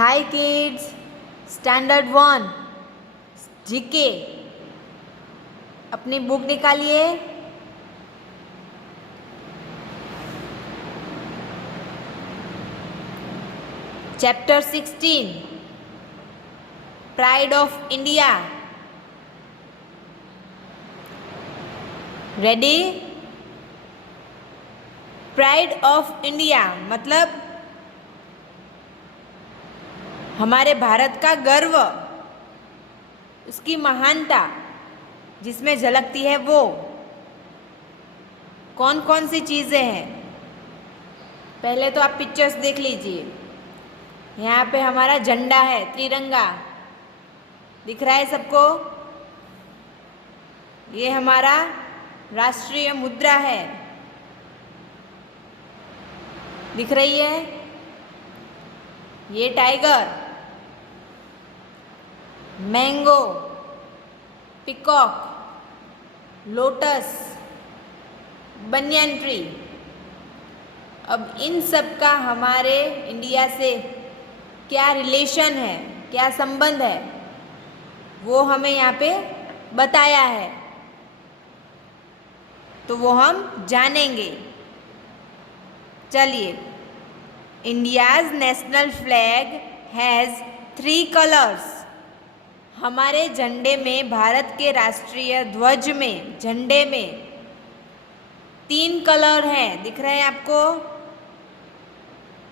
हाय kids, standard 1 GK अपनी book निकालिए। Chapter 16 pride of India. Ready? Pride of India मतलब हमारे भारत का गर्व, उसकी महानता जिसमें झलकती है वो कौन कौन सी चीज़ें हैं। पहले तो आप पिक्चर्स देख लीजिए। यहाँ पे हमारा झंडा है, तिरंगा दिख रहा है सबको। ये हमारा राष्ट्रीय मुद्रा है, दिख रही है। ये tiger, mango, peacock, lotus, banyan tree. अब इन सब का हमारे इंडिया से क्या रिलेशन है, क्या संबंध है, वो हमें यहाँ पे बताया है, तो वो हम जानेंगे। चलिए, India's national flag has 3 colours. हमारे झंडे में, भारत के राष्ट्रीय ध्वज में, झंडे में 3 कलर हैं, दिख रहे हैं आपको।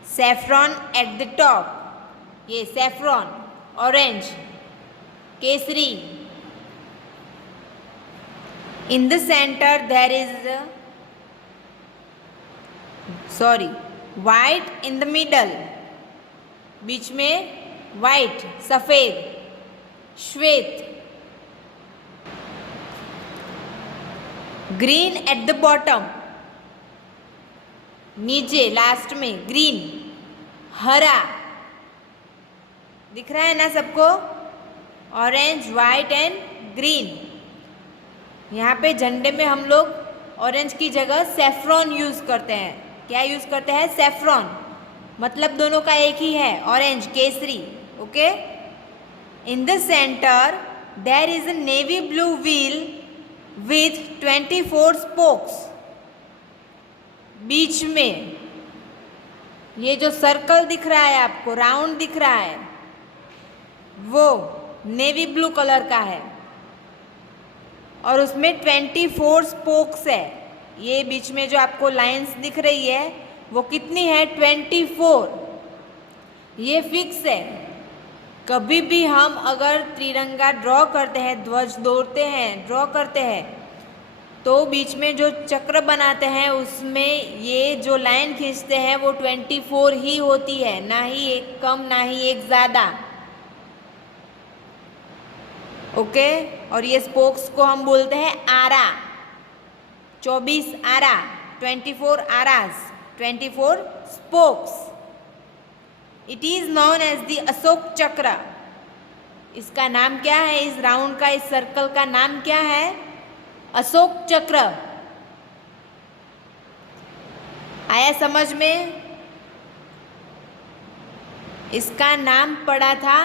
सैफ्रॉन एट द टॉप, ये सैफ्रॉन, ऑरेंज, केसरी। In the centre there is white in the middle, बीच में वाइट, सफेद, श्वेत। ग्रीन एट द बॉटम, नीचे लास्ट में ग्रीन, हरा, दिख रहा है ना सबको। Orange, white and green. यहाँ पे झंडे में हम लोग ऑरेंज की जगह सैफ्रॉन यूज करते हैं। क्या यूज करते हैं? सैफ्रॉन। मतलब दोनों का एक ही है, orange, Kesari. Okay. In the center there is a navy blue wheel with 24 spokes. बीच में ये जो सर्कल दिख रहा है आपको, राउंड दिख रहा है, वो नेवी ब्लू कलर का है और उसमें 24 स्पोक्स है। ये बीच में जो आपको लाइंस दिख रही है वो कितनी है? 24। ये फिक्स है। कभी भी हम अगर तिरंगा ड्रॉ करते हैं, ध्वज दौड़ते हैं, ड्रॉ करते हैं, तो बीच में जो चक्र बनाते हैं उसमें ये जो लाइन खींचते हैं वो 24 ही होती है, ना ही एक कम ना ही एक ज़्यादा। ओके। और ये स्पोक्स को हम बोलते हैं आरा। 24 आरा, 24 आरास, 24 spokes. It is known as the Ashoka Chakra. इसका नाम क्या है? इस राउंड का, इस सर्कल का नाम क्या है? अशोक चक्र। आया समझ में? इसका नाम पड़ा था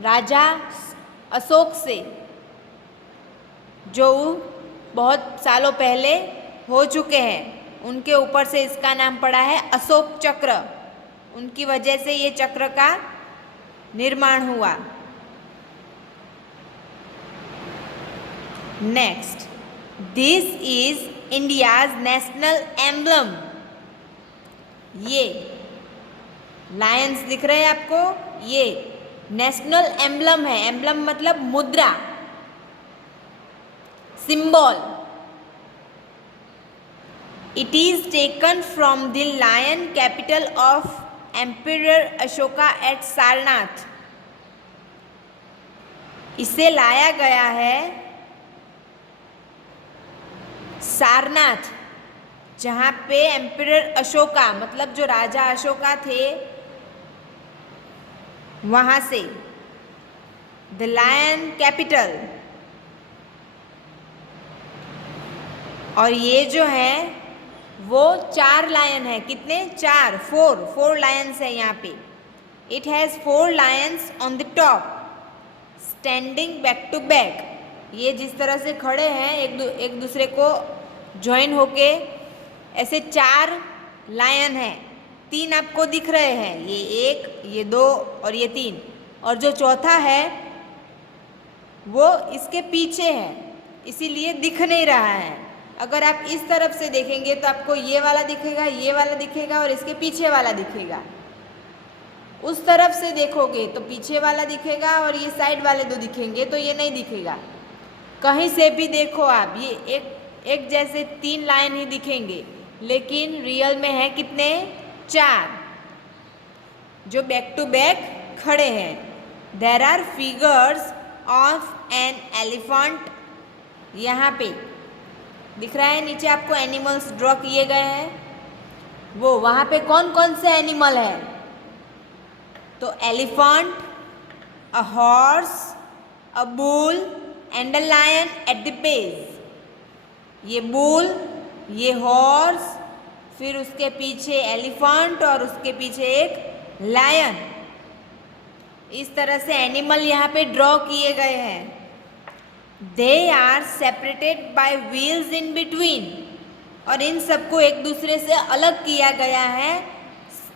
राजा अशोक से, जो बहुत सालों पहले हो चुके हैं। उनके ऊपर से इसका नाम पड़ा है अशोक चक्र। उनकी वजह से ये चक्र का निर्माण हुआ। Next, this is India's national emblem. ये लायंस दिख रहे हैं आपको, ये नेशनल एम्बलम है। एम्बलम मतलब मुद्रा, symbol. It is taken from the lion capital of emperor Ashoka at Sarnath. इसे लाया गया है सारनाथ, जहाँ पे एम्परर अशोका मतलब जो राजा अशोका थे वहाँ से। The lion capital. और ये जो है वो 4 लायन है। कितने? 4 लायंस है यहाँ पे। It has 4 lions on the top, standing back to back. ये जिस तरह से खड़े हैं एक दूसरे को ज्वाइन होके, ऐसे 4 लायन हैं. 3 आपको दिख रहे हैं, ये 1, ये 2 और ये 3, और जो चौथा है वो इसके पीछे है, इसीलिए दिख नहीं रहा है. अगर आप इस तरफ से देखेंगे तो आपको ये वाला दिखेगा, ये वाला दिखेगा और इसके पीछे वाला दिखेगा. उस तरफ से देखोगे तो पीछे वाला दिखेगा और ये साइड वाले 2 दिखेंगे, तो ये नहीं दिखेगा. कहीं से भी देखो आप, ये एक जैसे 3 लाइन ही दिखेंगे, लेकिन रियल में है कितने? 4, जो बैक टू बैक खड़े हैं. There are figures of an elephant. यहाँ पे दिख रहा है नीचे आपको एनिमल्स ड्रॉ किए गए हैं. वो वहाँ पे कौन कौन से एनिमल है? तो elephant, a horse, a bull and a lion at the base. ये बुल, ये हॉर्स, फिर उसके पीछे एलिफेंट और उसके पीछे एक लायन. इस तरह से एनिमल यहाँ पे ड्रॉ किए गए हैं. They are separated by wheels in between. और इन सबको एक दूसरे से अलग किया गया है.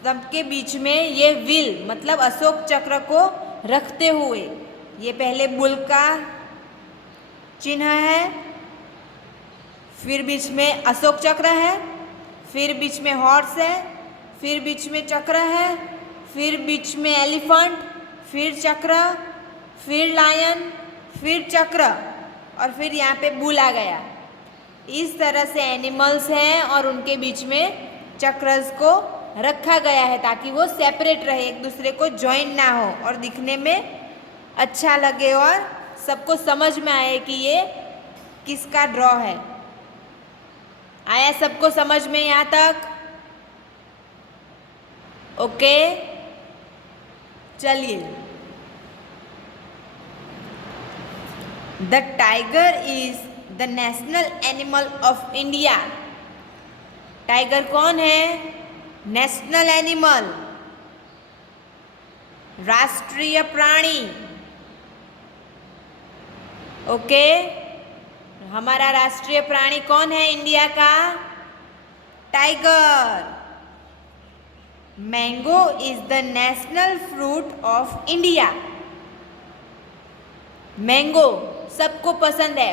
सबके बीच में ये व्हील मतलब अशोक चक्र को रखते हुए. ये पहले बुल का चिन्ह है, फिर बीच में अशोक चक्र है, फिर बीच में हॉर्स है, फिर बीच में चक्र है, फिर बीच में एलिफेंट, फिर चक्र, फिर लायन, फिर चक्र और फिर यहाँ पे बुल आ गया. इस तरह से एनिमल्स हैं और उनके बीच में चक्रस को रखा गया है ताकि वो सेपरेट रहे, एक दूसरे को ज्वाइन ना हो और दिखने में अच्छा लगे और सबको समझ में आए कि ये किसका ड्रॉ है. आया सबको समझ में यहाँ तक? ओके, चलिए. The tiger is the national animal of India. Tiger कौन है? नेशनल एनिमल, राष्ट्रीय प्राणी. ओके, हमारा राष्ट्रीय प्राणी कौन है इंडिया का? Tiger. Mango is the national fruit of India. Mango सबको पसंद है,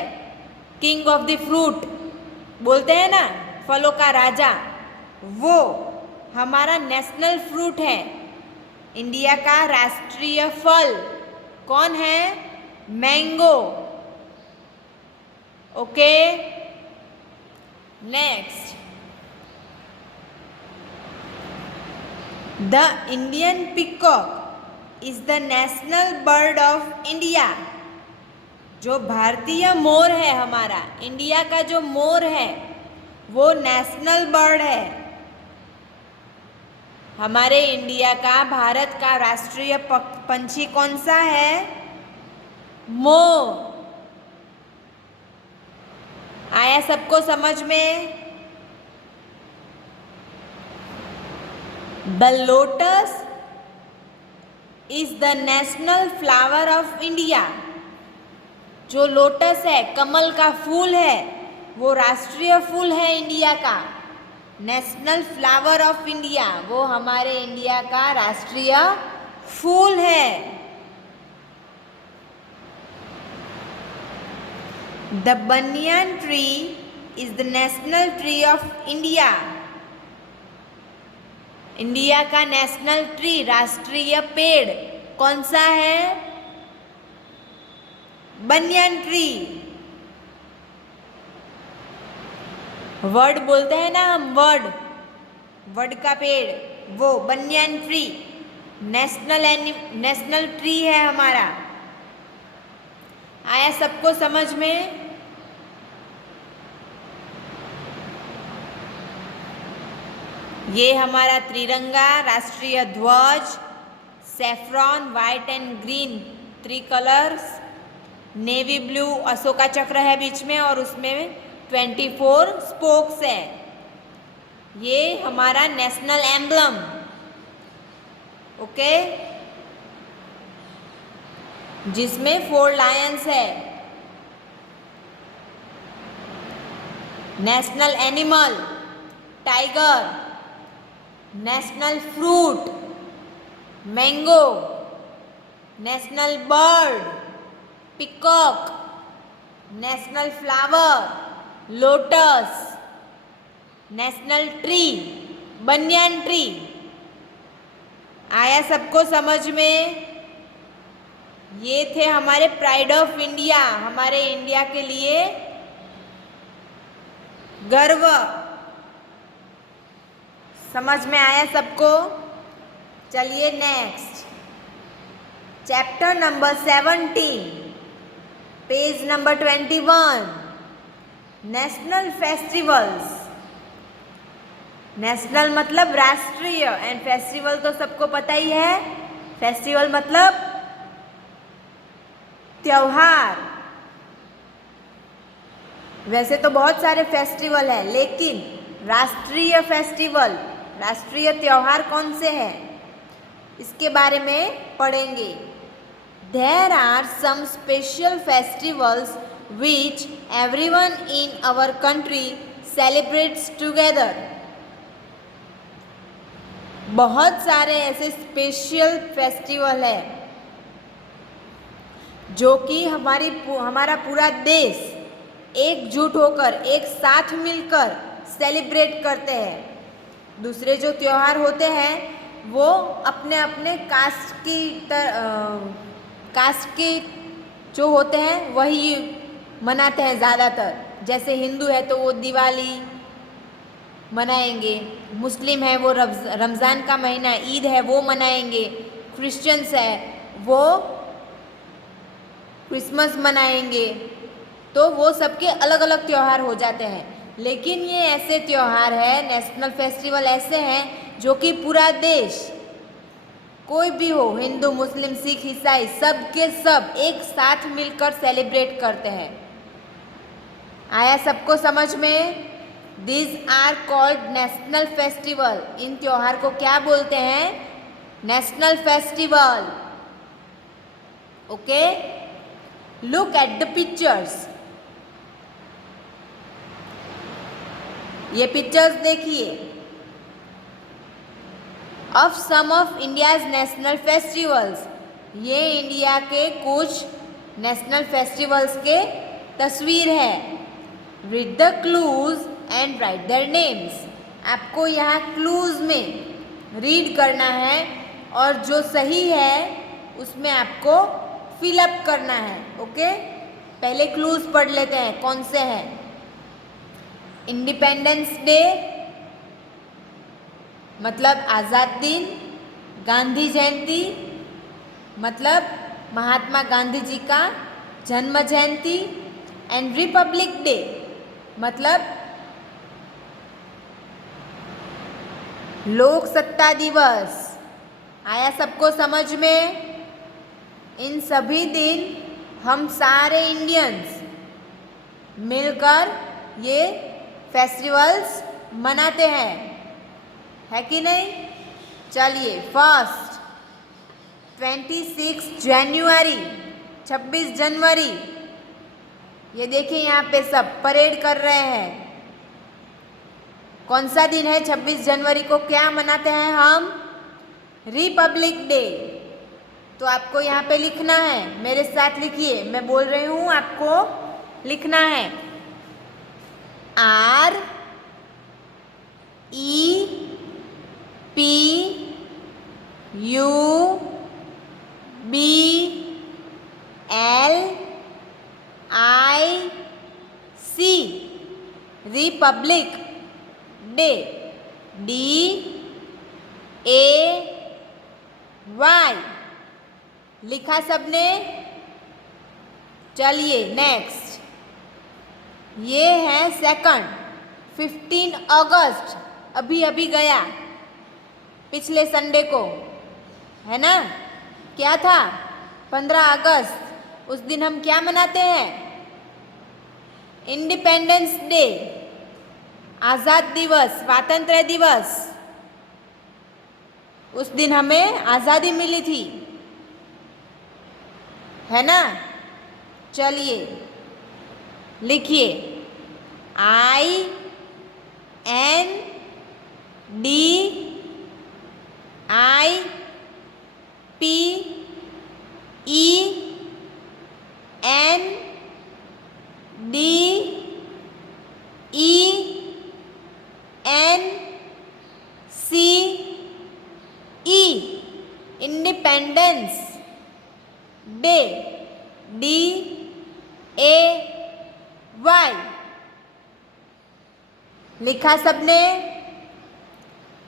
किंग ऑफ द फ्रूट बोलते हैं ना, फलों का राजा. वो हमारा नेशनल फ्रूट है. इंडिया का राष्ट्रीय फल कौन है? Mango. Okay, next. The Indian peacock is the national bird of India. जो भारतीय मोर है हमारा, इंडिया का जो मोर है वो नेशनल बर्ड है. हमारे इंडिया का, भारत का राष्ट्रीय पंछी कौन सा है? मोर. आया सबको समझ में? The lotus is the national flower of India. जो लोटस है, कमल का फूल है, वो राष्ट्रीय फूल है इंडिया का. नेशनल फ्लावर ऑफ इंडिया, वो हमारे इंडिया का राष्ट्रीय फूल है. The banyan tree is the national tree of India. India का नेशनल ट्री, राष्ट्रीय पेड़ कौन सा है? Banyan tree. वर्ड बोलते हैं ना हम, वर्ड का पेड़, वो बनियान ट्री नेशनल ट्री है हमारा. आया सबको समझ में? ये हमारा त्रिरंगा, राष्ट्रीय ध्वज, saffron, white and green 3 colours, navy blue Ashoka चक्र है बीच में और उसमें 24 स्पोक्स है. ये हमारा नेशनल एम्बलम. ओके, जिसमें 4 लायंस है। National animal tiger, national fruit mango, national bird peacock, national flower lotus, national tree banyan tree. आया सबको समझ में? ये थे हमारे प्राइड ऑफ इंडिया, हमारे इंडिया के लिए गर्व। समझ में आया सबको? चलिए next, chapter number 17, page number 21, national festivals. National मतलब राष्ट्रीय, एंड फेस्टिवल तो सबको पता ही है, फेस्टिवल मतलब त्योहार। वैसे तो बहुत सारे फेस्टिवल है, लेकिन राष्ट्रीय फेस्टिवल, राष्ट्रीय त्योहार कौन से हैं, इसके बारे में पढ़ेंगे। There are some special festivals which everyone in our country celebrates together. बहुत सारे ऐसे स्पेशल फेस्टिवल है जो कि हमारा पूरा देश एकजुट होकर एक साथ मिलकर सेलिब्रेट करते हैं। दूसरे जो त्योहार होते हैं वो अपने अपने कास्ट के जो होते हैं वही मनाते हैं ज़्यादातर। जैसे हिंदू है तो वो दिवाली मनाएंगे, मुस्लिम है वो रमज़ान का महीना ईद है वो मनाएंगे, क्रिश्चियंस है वो क्रिसमस मनाएंगे। तो वो सबके अलग अलग त्यौहार हो जाते हैं। लेकिन ये ऐसे त्यौहार है, नेशनल फेस्टिवल ऐसे हैं जो कि पूरा देश, कोई भी हो, हिंदू मुस्लिम सिख ईसाई, सब के सब एक साथ मिलकर सेलिब्रेट करते हैं। आया सबको समझ में? These are called national festival. इन त्योहार को क्या बोलते हैं? National festival. Okay, look at the pictures. ये पिक्चर्स देखिए of some of India's national festivals. ये इंडिया के कुछ नेशनल फेस्टिवल्स के तस्वीर है। Read the clues and write their names. आपको यहाँ क्लूज में रीड करना है और जो सही है उसमें आपको फिलअप करना है। ओके, पहले क्लूज पढ़ लेते हैं कौन से हैं। इंडिपेंडेंस डे मतलब आज़ाद दिन, गांधी जयंती मतलब महात्मा गांधी जी का जन्म जयंती, एंड रिपब्लिक डे मतलब लोक सत्ता दिवस। आया सबको समझ में? इन सभी दिन हम सारे इंडियंस मिलकर ये फेस्टिवल्स मनाते हैं, है कि नहीं? चलिए, फर्स्ट 26 जनवरी, 26 जनवरी। ये देखिए यहाँ पे सब परेड कर रहे हैं। कौन सा दिन है 26 जनवरी को? क्या मनाते हैं हम? Republic day. तो आपको यहाँ पे लिखना है, मेरे साथ लिखिए, मैं बोल रही हूँ आपको लिखना है। R E P U B L I C Republic day, DAY। लिखा सबने? चलिए नेक्स्ट, ये है सेकंड 15 अगस्त, अभी अभी गया, पिछले संडे को, है ना? क्या था? 15 अगस्त। उस दिन हम क्या मनाते हैं? इंडिपेंडेंस डे, आज़ाद दिवस, स्वातंत्र्य दिवस। उस दिन हमें आज़ादी मिली थी, है ना। चलिए लिखिए INDEPENDENCE, इंडिपेंडेंस डे, DAY। लिखा सबने?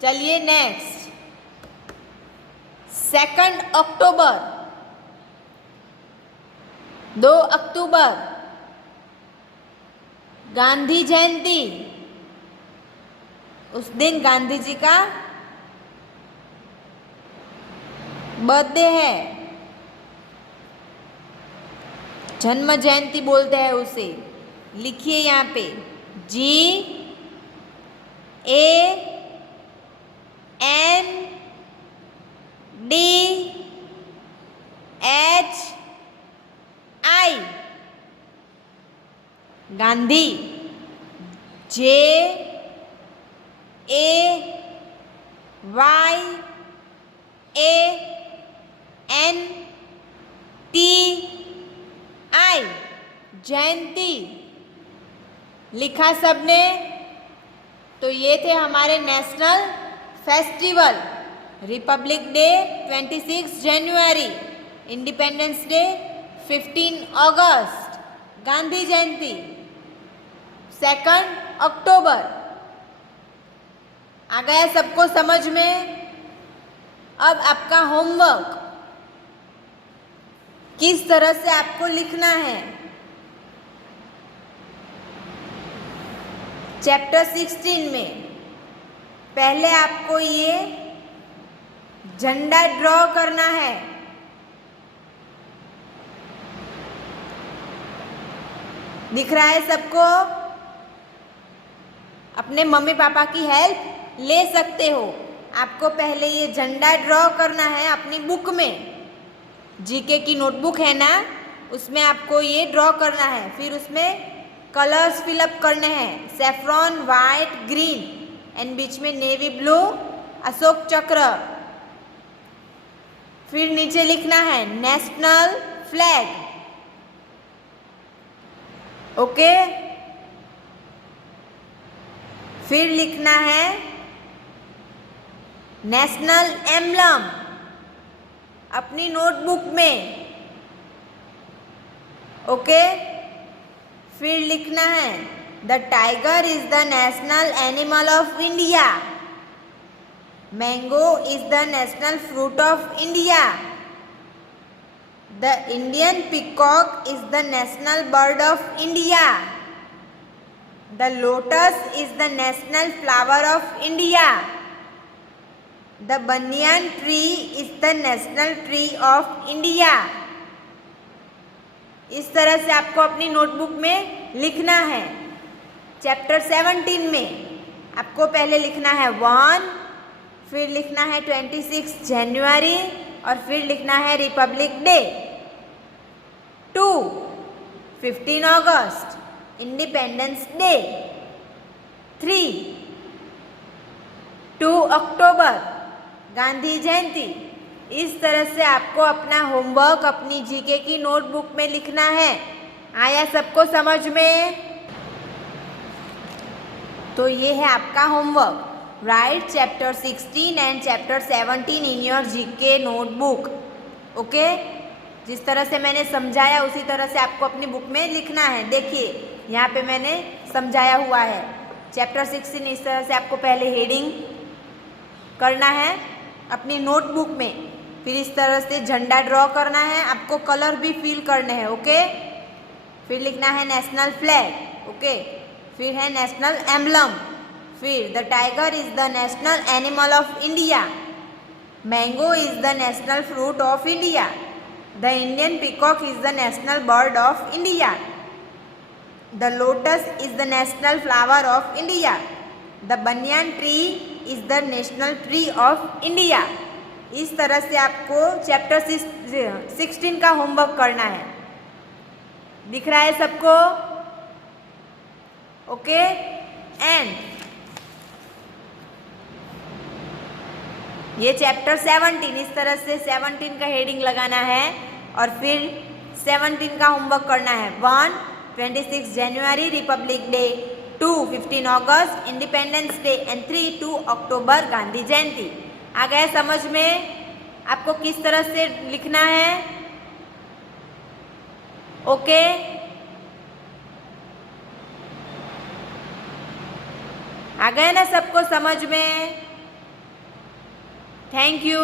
चलिए नेक्स्ट, 2 अक्टूबर, 2 अक्टूबर गांधी जयंती। उस दिन गांधी जी का बर्थडे है, जन्म जयंती बोलते हैं उसे। लिखिए यहाँ पे GANDHI, गांधी। JAYANTI, जयंती। लिखा सबने? तो ये थे हमारे नेशनल फेस्टिवल। रिपब्लिक डे 26 जनवरी, इंडिपेंडेंस डे 15 अगस्त, गांधी जयंती 2 अक्टूबर। आ गया सबको समझ में? अब आपका होमवर्क, किस तरह से आपको लिखना है। चैप्टर 16 में पहले आपको ये झंडा ड्रॉ करना है। दिख रहा है सबको? अपने मम्मी पापा की हेल्प ले सकते हो। आपको पहले ये झंडा ड्रॉ करना है अपनी बुक में, जीके की नोटबुक है ना, उसमें आपको ये ड्रॉ करना है। फिर उसमें कलर्स फिलअप करने हैं, सैफ्रॉन, वाइट, ग्रीन एंड बीच में नेवी ब्लू अशोक चक्र। फिर नीचे लिखना है नेशनल फ्लैग। ओके, फिर लिखना है नेशनल एम्बलम अपनी नोटबुक में। ओके, फिर लिखना है the tiger is the national animal of India, mango is the national fruit of India, the Indian peacock is the national bird of India, the lotus is the national flower of India, the banyan tree is the national tree of India. इस तरह से आपको अपनी notebook में लिखना है। Chapter 17 में आपको पहले लिखना है 1, फिर लिखना है 26 जनवरी और फिर लिखना है रिपब्लिक डे। 2, 15 अगस्त इंडिपेंडेंस डे। 3, 2 अक्टूबर गांधी जयंती। इस तरह से आपको अपना होमवर्क अपनी जीके की नोटबुक में लिखना है। आया सबको समझ में? तो ये है आपका homework. Right chapter 16 and chapter 17 in your GK notebook. Okay, जिस तरह से मैंने समझाया उसी तरह से आपको अपनी बुक में लिखना है। देखिए यहाँ पे मैंने समझाया हुआ है। चैप्टर 16 इस तरह से आपको पहले हेडिंग करना है अपनी नोटबुक में, फिर इस तरह से झंडा ड्रॉ करना है, आपको कलर भी फिल करने हैं। ओके, फिर लिखना है नेशनल फ्लैग। ओके, फिर है नेशनल एम्बलम, फिर the tiger is the national animal of India, mango is the national fruit of India, the Indian peacock is the national bird of India, the lotus is the national flower of India, the banyan tree is the national tree of India. इस तरह से आपको chapter 16 का homework करना है। दिख रहा है सबको? ओके। एंड ये चैप्टर 17, इस तरह से 17 का हेडिंग लगाना है और फिर 17 का होमवर्क करना है। 1 26 जनवरी रिपब्लिक डे, 2 15 अगस्त इंडिपेंडेंस डे एंड 3 2 अक्टूबर गांधी जयंती। आ गया समझ में? आपको किस तरह से लिखना है? ओके। आ गया ना सबको समझ में? Thank you.